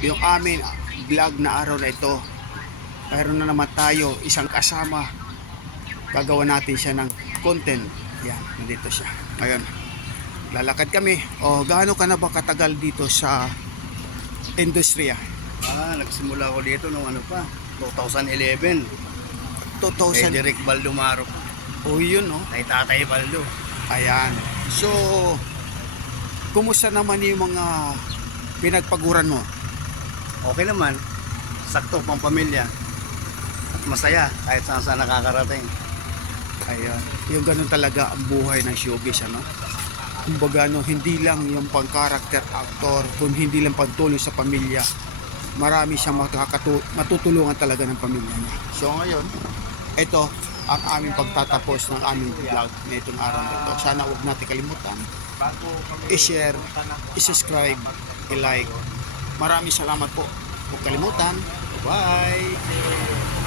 yung amin vlog na araw na ito. Mayroon na naman tayo isang kasama. Gagawa natin siya ng content. Yan, nandito siya. Ngayon, lalakad kami. O, gaano ka na ba katagal dito sa industriya? Nagsimula ako dito nung 2011. 2000. Derek Baldumaro. O, yun, no? Kay Tatay Baldo. Ayan. So, kumusta naman yung mga pinagpaguran mo? Okay naman. Sakto pang pamilya. At masaya kahit saan saan nakakarating. Ayan. Yung ganun talaga ang buhay ng showbiz, ano? Kumbaga, no, hindi lang yung pang-character actor, kung hindi lang pagtulong sa pamilya, marami siyang matutulungan talaga ng pamilya niya. So ngayon, ito ang aming pagtatapos ng aming vlog na itong araw na ito. Sana huwag natin kalimutan i-share, i-subscribe, i-like. Maraming salamat po. Huwag kalimutan. Bye!